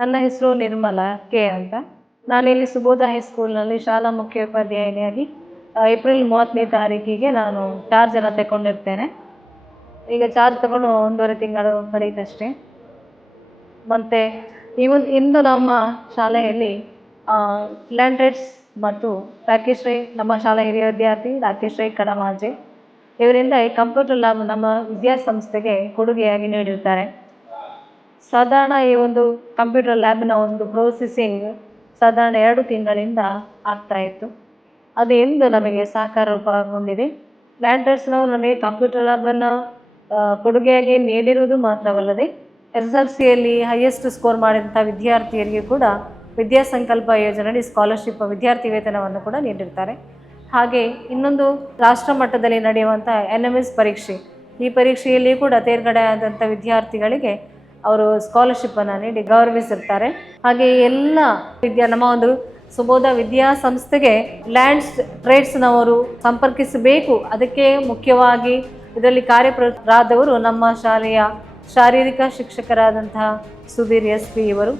ನನ್ನ ಹೆಸರು ನಿರ್ಮಲಾ ಕೆ ಅಂತ. ನಾನಿಲ್ಲಿ ಸುಬೋಧ ಹೈಸ್ಕೂಲ್ನಲ್ಲಿ ಶಾಲಾ ಮುಖ್ಯೋಪಾಧ್ಯಾಯಿನಿಯಾಗಿ ಏಪ್ರಿಲ್ 30ನೇ ತಾರೀಕಿಗೆ ನಾನು ಚಾರ್ಜನ್ನು ತಗೊಂಡಿರ್ತೇನೆ. ಈಗ ಚಾರ್ಜ್ ತಗೊಂಡು 1.5 ತಿಂಗಳು ಕಳೆಯಿತಷ್ಟೇ. ಮತ್ತು ಇಂದು ನಮ್ಮ ಶಾಲೆಯಲ್ಲಿ ಲ್ಯಾಂಡ್ರೇಟ್ಸ್ ಮತ್ತು ರಾಕೇಶ್ರೀ, ನಮ್ಮ ಶಾಲಾ ಹಿರಿಯ ವಿದ್ಯಾರ್ಥಿ ರಾಕೇಶ್ರೀ ಕಡಮಾಜೆ ಇವರಿಂದ ಈ ಕಂಪ್ಯೂಟರ್ ಲ್ಯಾಬ್ ನಮ್ಮ ವಿದ್ಯಾಸಂಸ್ಥೆಗೆ ಕೊಡುಗೆಯಾಗಿ ನೀಡಿರ್ತಾರೆ. ಸಾಧಾರಣ ಈ ಒಂದು ಕಂಪ್ಯೂಟರ್ ಲ್ಯಾಬ್ನ ಒಂದು ಪ್ರೋಸೆಸಿಂಗ್ ಸಾಧಾರಣ 2 ತಿಂಗಳಿಂದ ಆಗ್ತಾಯಿತ್ತು. ಅದು ಎಂದು ನಮಗೆ ಸಾಕಾರ ರೂಪಗೊಂಡಿದೆ. ಲ್ಯಾಂಡ್ರೇಟ್ಸ್ನವರು ನಮಗೆ ಕಂಪ್ಯೂಟರ್ ಲ್ಯಾಬನ್ನು ಕೊಡುಗೆಯಾಗಿ ನೀಡಿರುವುದು ಮಾತ್ರವಲ್ಲದೆ SSLCಯಲ್ಲಿ ಹೈಯೆಸ್ಟ್ ಸ್ಕೋರ್ ಮಾಡಿದಂಥ ವಿದ್ಯಾರ್ಥಿಯರಿಗೆ ಕೂಡ ವಿದ್ಯಾಸಂಕಲ್ಪ ಯೋಜನೆಯಲ್ಲಿ ಸ್ಕಾಲರ್ಶಿಪ್ ವಿದ್ಯಾರ್ಥಿ ವೇತನವನ್ನು ಕೂಡ ನೀಡಿರ್ತಾರೆ. ಹಾಗೆ ಇನ್ನೊಂದು ರಾಷ್ಟ್ರ ಮಟ್ಟದಲ್ಲಿ ನಡೆಯುವಂಥ NMS ಪರೀಕ್ಷೆ, ಈ ಪರೀಕ್ಷೆಯಲ್ಲಿ ಕೂಡ ತೇರ್ಗಡೆ ಆದಂಥ ವಿದ್ಯಾರ್ಥಿಗಳಿಗೆ ಅವರು ಸ್ಕಾಲರ್ಶಿಪ್ಪನ್ನು ನೀಡಿ ಗೌರವಿಸಿರ್ತಾರೆ. ಹಾಗೆ ಎಲ್ಲ ನಮ್ಮ ಒಂದು ಸುಬೋಧ ವಿದ್ಯಾಸಂಸ್ಥೆಗೆ ಟ್ರೇಡ್ಸ್ನವರು ಸಂಪರ್ಕಿಸಬೇಕು. ಅದಕ್ಕೆ ಮುಖ್ಯವಾಗಿ ಇದರಲ್ಲಿ ಕಾರ್ಯಪ್ರವೃತ್ತರಾದವರು ನಮ್ಮ ಶಾಲೆಯ ಶಾರೀರಿಕ ಶಿಕ್ಷಕರಾದಂತಹ ಸುಧೀರ್ SP ಇವರು.